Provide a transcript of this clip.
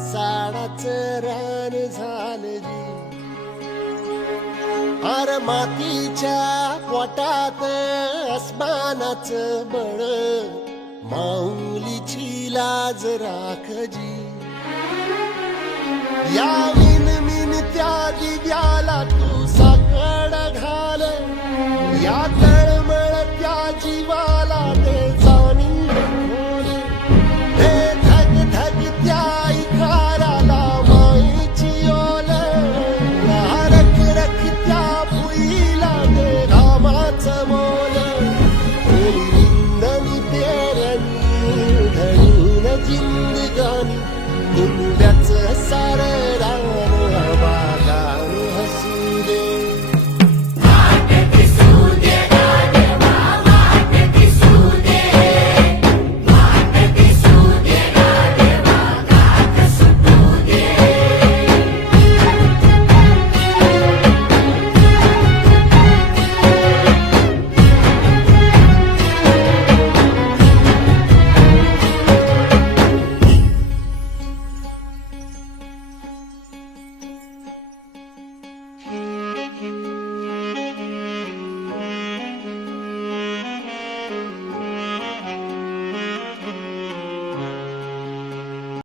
साडाचं रान झालं जी. अर मातीच्या पोटात अस्मानाचं बळ, माऊलीची लाज राखजी. या मिन त्या दिव्याला तू साकड घाल, यात